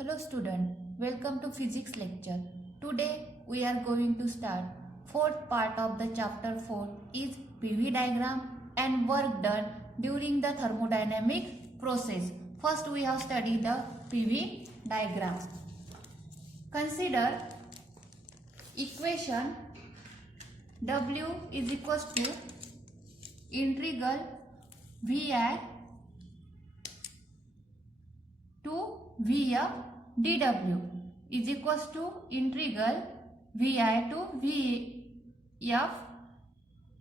Hello student, welcome to physics lecture. Today we are going to start fourth part of the chapter 4 is PV diagram and work done during the thermodynamic process. First we have studied the PV diagram. Consider equation W is equals to integral Vi to Vf dW is equals to integral Vi to Vf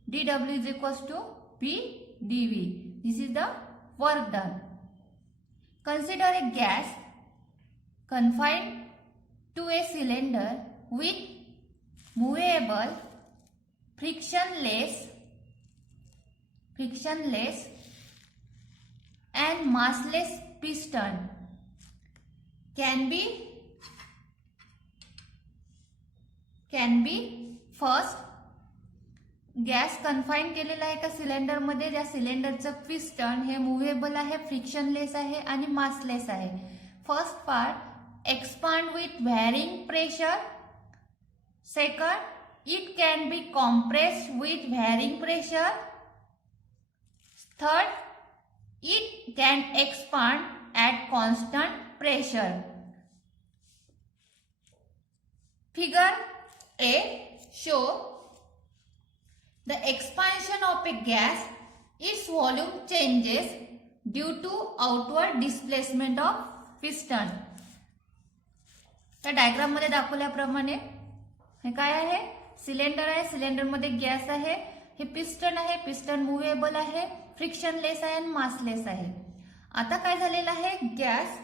dW is equals to P dV. This is the work done. Consider a gas confined to a cylinder with movable frictionless and massless piston can be first gas confine केलेला आहे का cylinder मध्ये, ज्या सिलेंडरचं piston हे movable आहे, frictionless आहे आणि मासलेस आहे. First part expand with varying pressure. Second it can be compressed with varying pressure. Third it can expand at constant pressure. Figure A show the expansion of a gas, its volume changes due to outward displacement of piston. त्या diagram मध्ये दाखवल्याप्रमाणे हे काय आहे, cylinder आहे, cylinder मध्ये gas आहे, हे पिस्टन आहे, पिस्टन मुव्हेबल आहे, फ्रिक्शनलेस आहे आणि मासलेस आहे. आता काय झालेलं आहे, गॅस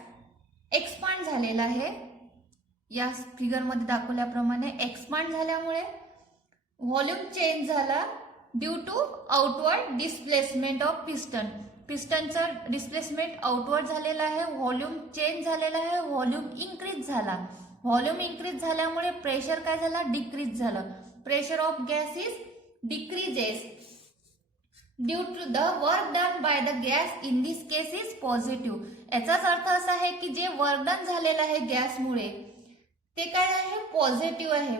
एक्सपांड झालेला आहे. या फिगर मध्ये दाखवल्याप्रमाणे एक्सपांड झाल्यामुळे व्हॉल्यूम चेंज झाला due to outward displacement of piston. पिस्टनचं डिस्प्लेसमेंट आउटवर्ड झालेलं आहे, व्हॉल्यूम चेंज झालेला आहे, व्हॉल्यूम इन्क्रीज झाला. व्हॉल्यूम इन्क्रीज झाल्यामुळे प्रेशर काय झाला, डिक्रीज झालं. Pressure of gas is decreases due to the work done by the gas in this case is positive. याचाच अर्थ असा आहे की जे वर्क डन झालेलं आहे गॅसमुळे ते काय आहे, पॉझिटिव्ह आहे.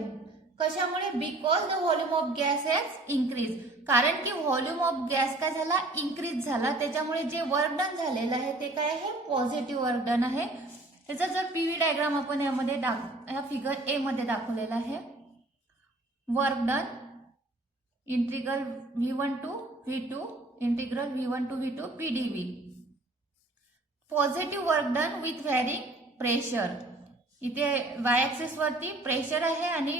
कशामुळे, because the volume of gas has increase. कारण की व्हॉल्यूम ऑफ गॅस काय झाला, इन्क्रीज झाला. त्याच्यामुळे जे वर्क डन झालेलं आहे ते काय आहे, पॉझिटिव्ह वर्क डन आहे. त्याचा जर पीव्ही डायग्राम आपण यामध्ये या फिगर ए मध्ये दाखवलेला आहे. Work done integral V1 to V2 integral V1 to V2 PdV. Positive work done with varying pressure. इथे वाय ऍक्सिस वरती प्रेशर आहे आणि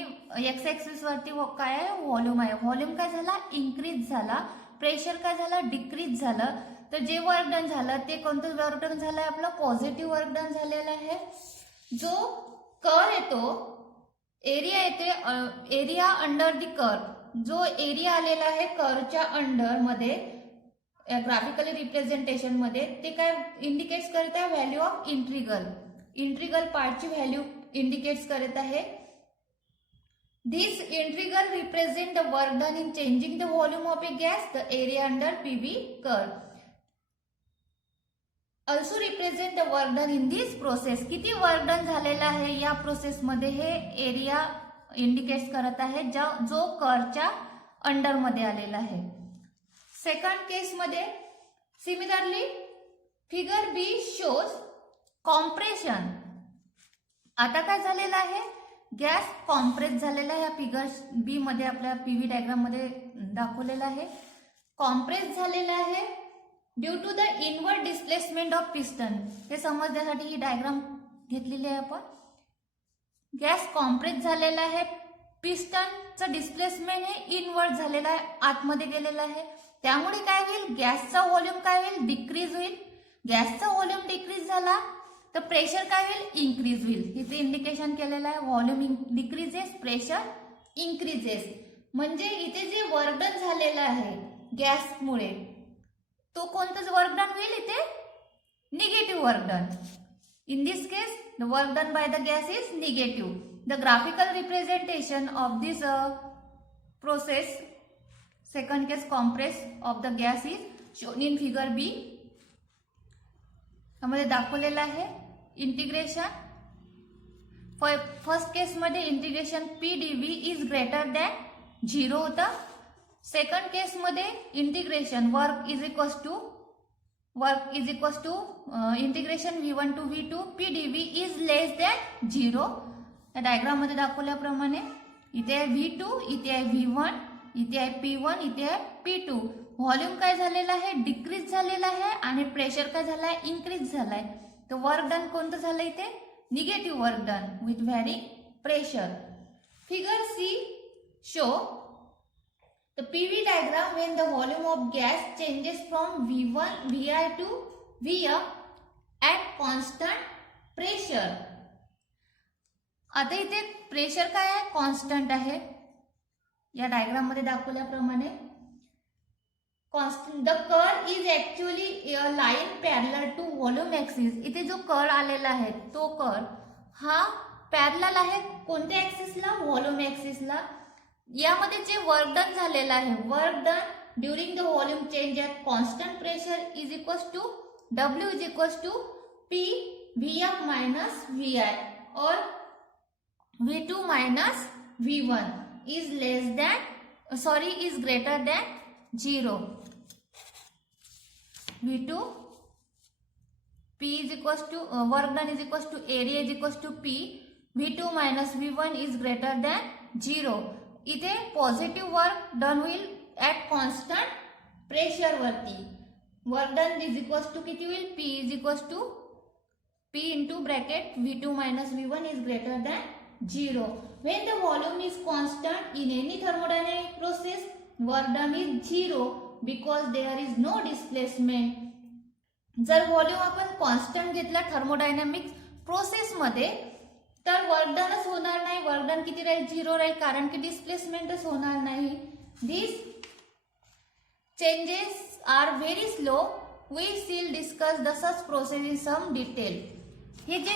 एक्स ऍक्सिस वरती काय आहे, व्हॉल्यूम आहे. व्हॉल्यूम काय झाला, इन्क्रीज झाला. प्रेशर काय झाला, डिक्रीज झालं. तर जे वर्क डन झालं ते कोणतं वर्क डन झालं, आपलं पॉझिटिव्ह वर्क डन झालेलं आहे. जो कर येतो, एरिया येते, एरिया अंडर द कर, जो एरिया आलेला आहे कर्वच्या अंडर मध्ये ग्राफिकली रिप्रेझेंटेशन मध्ये, ते काय इंडिकेट्स करत आहे, व्हॅल्यू ऑफ इंटिग्रल. इंटिग्रल पार्टची व्हॅल्यू इंडिकेट्स करत आहे. This integral represent the work done in changing the volume of a gas, the area under PV curve. Also represent the work done in this process. किती work done झालेला आहे या process मध्ये हे area indicates करत आहे, जो कर्वच्या under मध्ये आलेला आहे. सेकंड केस मध्ये सिमिलरली फिगर बी शोज कॉम्प्रेशन. आता काय झालेलं आहे, गॅस कॉम्प्रेस झालेला आहे. या फिगर बी मध्ये आपल्या पीव्ही डायग्राम मध्ये दाखवलेला आहे. कॉम्प्रेस झालेला आहे due to the inward displacement of piston. हे समजण्यासाठी ही डायग्राम घेतलेली आहे आपण. गॅस कॉम्प्रेस झालेला आहे, पिस्टनचं डिस्प्लेसमेंट हे इनवर्ड झालेलं आहे, आतमध्ये गेलेलं आहे. त्यामुळे काय होईल, गॅसचा व्हॉल्यूम काय होईल, डिक्रीज होईल. गॅसचा व्हॉल्यूम डिक्रीज झाला तर प्रेशर काय होईल, इन्क्रीज होईल. इथे इंडिकेशन केलेलं आहे, व्हॉल्यूम डिक्रीजेस, प्रेशर इन्क्रीजेस. म्हणजे इथे जे वर्क डन झालेलं आहे गॅसमुळे तो कोणतं वर्क डन होईल, इथे negative work done. In this case, the work done by the gas is negative. The graphical representation of this process, second case compress of the gas is shown in figure B. यामध्ये दाखवलेला आहे integration first केसमध्ये integration P D V is greater than 0 होतं. Second केसमध्ये integration work is equals to integration V1 to V2 P D V is less than 0. या डायग्राममध्ये दाखवल्याप्रमाणे इथे आहे V2, इथे आहे V1, इथे आहे P1, इथे आहे P2. व्हॉल्यूम काय झालेला आहे, डिक्रीज झालेला आहे आणि प्रेशर काय झाला आहे, इन्क्रीज झाला आहे. तर वर्क डन कोणतं झालं इथे, negative work done with varying pressure. Figure C show the PV diagram when the volume of gas changes from V1 Vi to Vf at constant pressure. आता इथे प्रेशर काय आहे, कॉन्स्टंट आहे. या डायग्राम मध्ये दाखवल्याप्रमाणे constant. The curve is actually a line parallel to volume axis. इथे जो कर्व आलेला आहे तो कर्व हा पॅरलल आहे कोणत्या ऍक्सिसला, व्हॉल्यूम ऍक्सिसला. यामध्ये जे वर्क डन झालेलं आहे, work done during the volume change at constant pressure is equals to W is equals to P Vf minus Vi और V2 minus V1 is is greater than 0. V2 P is equals to work done is equals to area is equals to P V2 minus V1 is greater than 0. इथे positive work done होईल at constant pressure वरती. Work done is equals to किती होईल, P is equals to P into bracket V2 minus V1 is greater than 0. When the volume is constant in any thermodynamic process, work done is 0 because there is no displacement. जर volume आपण constant घेतला thermodynamic process मध्ये तर work डनच होणार नाही. Work done किती राहील, 0 राहील, कारण की डिस्प्लेसमेंटच होणार नाही. This changes are very slow. We will discuss the such process in some detail. हे जे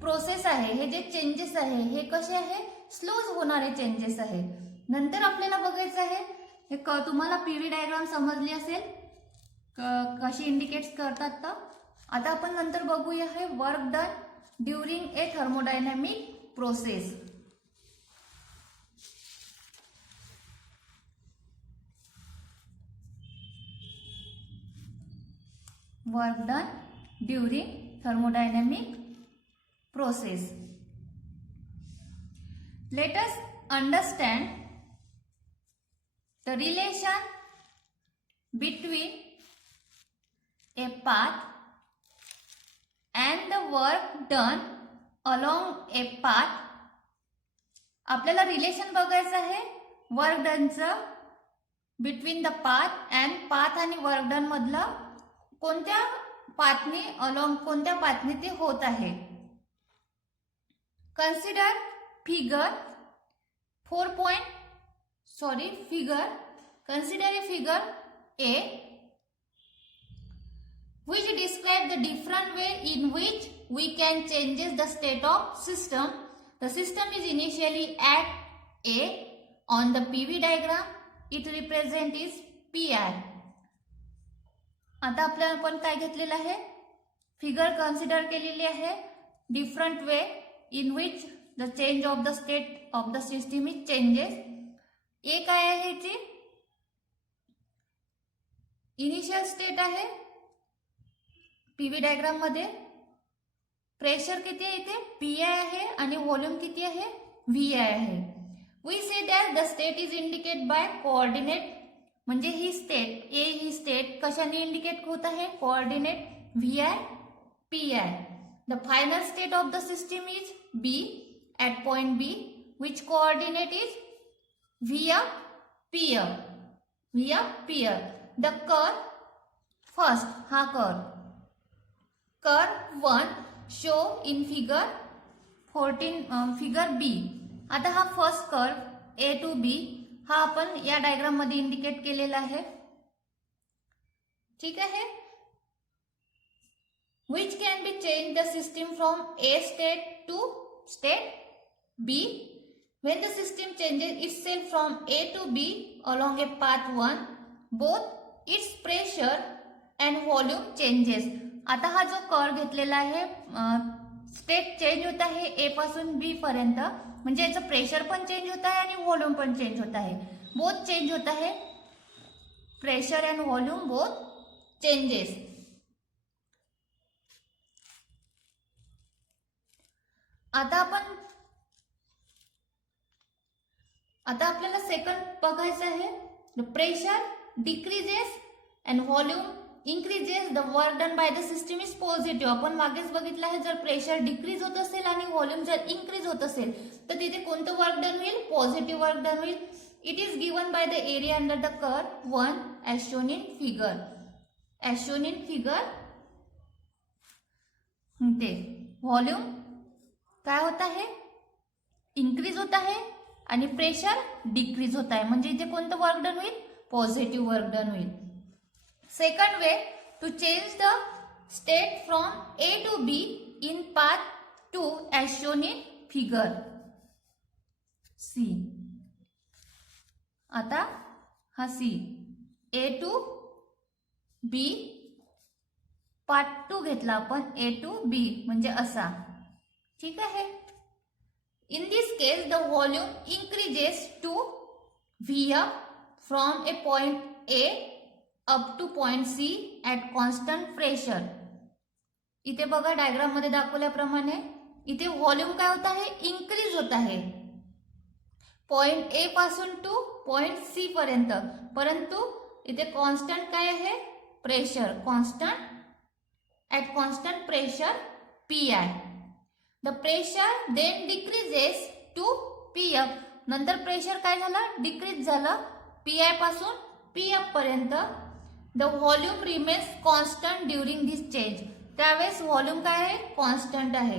प्रोसेस आहे, हे जे चेंजेस आहे, हे कसे आहे, स्लो होणारे चेंजेस आहे. नंतर आपल्याला बघायचं आहे, हे तुम्हाला पीव्ही डायग्राम समजली असेल कशी इंडिकेट्स करतात. तर आता आपण नंतर बघूया हे work done during a thermodynamic process. Work done during thermodynamic process. Let us understand the relation between a path and the work done along a path. आपल्याला रिलेशन बघायचं आहे वर्क डनचं between the path and path आणि work done मधलं कोणत्या पाथने along कोणत्या पाथने ते होत आहे. Consider figure consider a figure A which describe the different way in which we can changes the state of system. The system is initially at A. On the PV diagram it represent is PI. आता आपल्याला आपण काय घेतलेलं आहे, figure consider केलेली आहे. Different way in which the change of the state of the system is changes. A काय आहे, ची इनिशियल स्टेट आहे. पीव्ही डायग्राम मध्ये प्रेशर किती आहे, इथे PI आहे आणि व्हॉल्यूम किती आहे, VI आहे. We say that the state is indicate by coordinate. म्हणजे ही स्टेट ए, ही स्टेट कशाने इंडिकेट होत आहे, coordinate VI PI. The final state of the system is B at point B which coordinate is VF PF. The curve first हा curve 1 show in figure 14 figure B. आता हा first curve A to B हा आपण या diagram मध्ये indicate केलेला आहे. ठीक आहे. Which can be changed the system from A state to state B. When the system changes itself from A to B along a path 1, both its pressure and volume changes. आता हा जो curve घेतलेला आहे state change होत आहे ए पासून बी पर्यंत, म्हणजे याचं प्रेशर पण चेंज होत आहे आणि व्हॉल्यूम पण चेंज होत आहे, बोथ चेंज होत आहे, pressure and volume both changes. आता आपल्याला सेकंड बघायचं आहे. The pressure decreases and volume increases, the work done by the system is positive. आपण मागेच बघितलं आहे, जर प्रेशर डिक्रीज होत असेल आणि व्हॉल्यूम जर इन्क्रीज होत असेल तर तिथे कोणतं वर्क डन होईल, पॉझिटिव्ह वर्क डन होईल. It is given by the area under the curve 1 as shown in figure. as shown in figure ते व्हॉल्यूम काय होत आहे, इन्क्रीज होत आहे आणि प्रेशर डिक्रीज होत आहे, म्हणजे इथे कोणतं वर्क डन होईल, पॉझिटिव्ह वर्क डन होईल. Second way to change the state from A to B in path 2 as shown in figure C. आता हा C, A to B part 2 घेतला आपण, A to B म्हणजे असा, ठीक आहे. In this case the volume increases to V up from a point A up to point C at constant pressure. इथे बघा डायग्राम मध्ये दाखवल्याप्रमाणे इथे व्हॉल्यूम काय होत आहे, इन्क्रीज होत आहे पॉइंट ए पासून टू पॉइंट सी पर्यंत, परंतु इथे कॉन्स्टंट काय आहे, pressure constant, at constant pressure P I. The pressure then decreases to P F. नंतर प्रेशर काय झालं, डिक्रीज झालं पी आय पासून पी एफ पर्यंत. The volume remains constant during this change. त्यावेळेस व्हॉल्यूम काय आहे, कॉन्स्टंट आहे.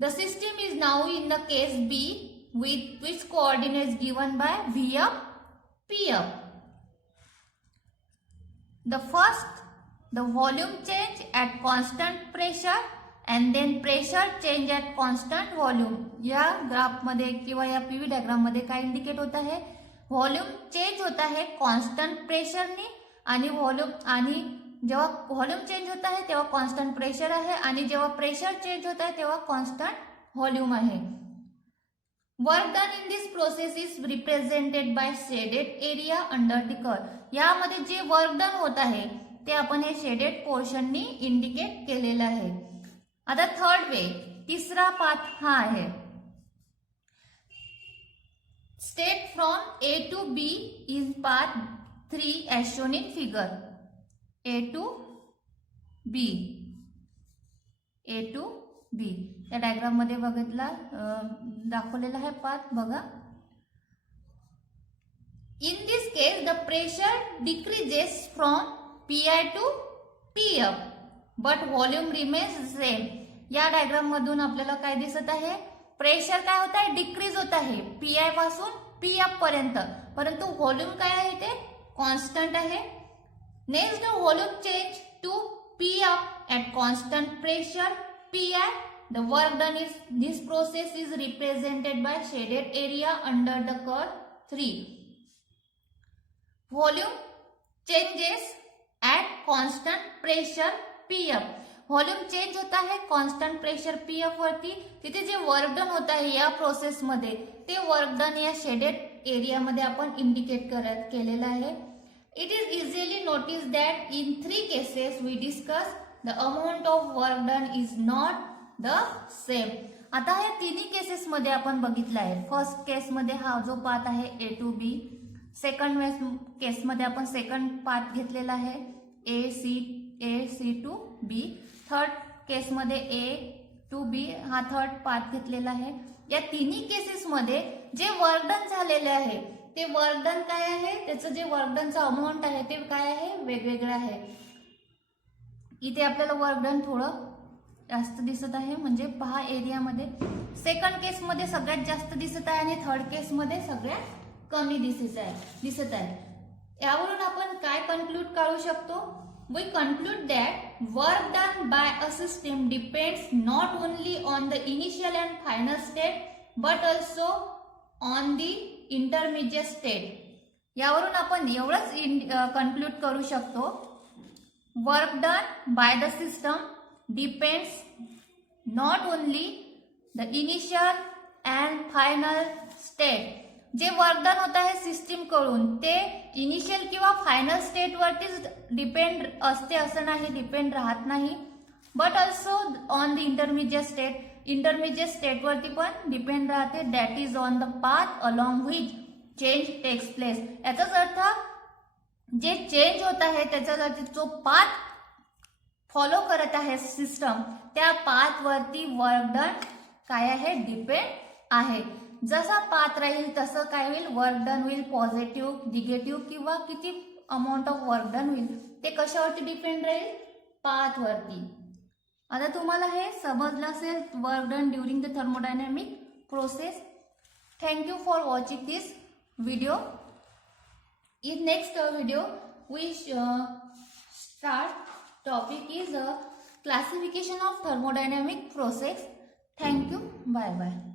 The system is now in the case B with which coordinates given by V up P up. The first the volume change at constant pressure and then pressure change at constant volume. या ग्राफमध्ये किंवा या PV डायग्राममध्ये काय indicate होत आहे, volume change होत आहे कॉन्स्टंट प्रेशरने, आणि व्हॉल्यूम, आणि जेव्हा व्हॉल्यूम चेंज होत आहे तेव्हा कॉन्स्टंट प्रेशर आहे, आणि जेव्हा प्रेशर चेंज होत आहे तेव्हा कॉन्स्टंट व्हॉल्यूम आहे. Work done in this process is represented by shaded area under the curve. यामध्ये जे वर्क डन होत आहे ते आपण हे शेडेड पोर्शननी इंडिकेट केलेलं आहे. आता थर्ड वे, तिसरा पाथ हा आहे. State from A to B in path 3 as shown in figure. A to B, A to B या डायग्राम मध्ये बघितला दाखवलेला आहे पाथ बघा. In this case the pressure decreases from PI to PF but volume remains same. या diagram मधून आपल्याला काय दिसत आहे, प्रेशर काय होत आहे, डिक्रीज होत आहे पी आय पासून पी एफ पर्यंत, परंतु व्हॉल्यूम काय आहे, ते कॉन्स्टंट आहे. Next the volume change to P F at constant pressure P I. The work done is this process is represented by shaded area under the curve 3. Volume changes at constant pressure P F. Volume change होत आहे constant pressure P F वरती. तिथे जे work done होत आहे या प्रोसेसमध्ये ते वर्क डन या शेडेड एरियामध्ये आपण इंडिकेट केलेलं आहे. It is easily notice that in 3 cases we discuss the amount of work done is not the same. आता हे तिन्ही केसेसमध्ये आपण बघितलं आहे. फर्स्ट केसमध्ये हा जो पाथ आहे ए टू बी, सेकंड केसमध्ये आपण सेकंड पाथ घेतलेला आहे ए सी टू बी, थर्ड केसमध्ये ए टू बी हा थर्ड पाथ घेतलेला आहे. या तिन्ही केसेसमध्ये जे वर्क डन झालेले आहे ते वर्क डन काय आहे, त्याचं जे वर्क डनचं अमाऊंट आहे ते काय आहे, वेगवेगळं आहे. इथे आपल्याला वर्क डन थोडं जास्त दिसत आहे, म्हणजे पहा एरियामध्ये सेकंड केसमध्ये सगळ्यात जास्त दिसत आहे आणि थर्ड केसमध्ये सगळ्यात कमी दिसत आहे. यावरून आपण काय कन्क्लूड काढू शकतो, we conclude that work done by a system depends not only on the initial and final state but also on the intermediate state. यावरून आपण एवढंच कन्क्लूड करू शकतो, work done by the system depends not only the initial and final state. जे work done होत आहे system कडून ते इनिशियल किंवा फायनल स्टेट वरतीच डिपेंड असते असं नाही, डिपेंड राहत नाही. But also on the intermediate state. Intermediate state वरती पण डिपेंड राहते. That is on the path along which change takes place. याचाच अर्थ जे चेंज होत आहे त्याच्यासाठी जो पाथ फॉलो करत आहे सिस्टम त्या पाथ वरती वर्क डन काय आहे डिपेंड आहे. जसा पाथ राहील तसं काय होईल वर्क डन होईल. पॉझिटिव्ह, निगेटिव्ह किंवा किती अमाऊंट ऑफ वर्क डन होईल ते कशावरती डिपेंड राहील पाथ वरती. आता तुम्हाला हे समजलं असेल work done during the thermodynamic process. Thank you for watching this video. In next video we start topic is classification of thermodynamic process. Thank you. Bye bye.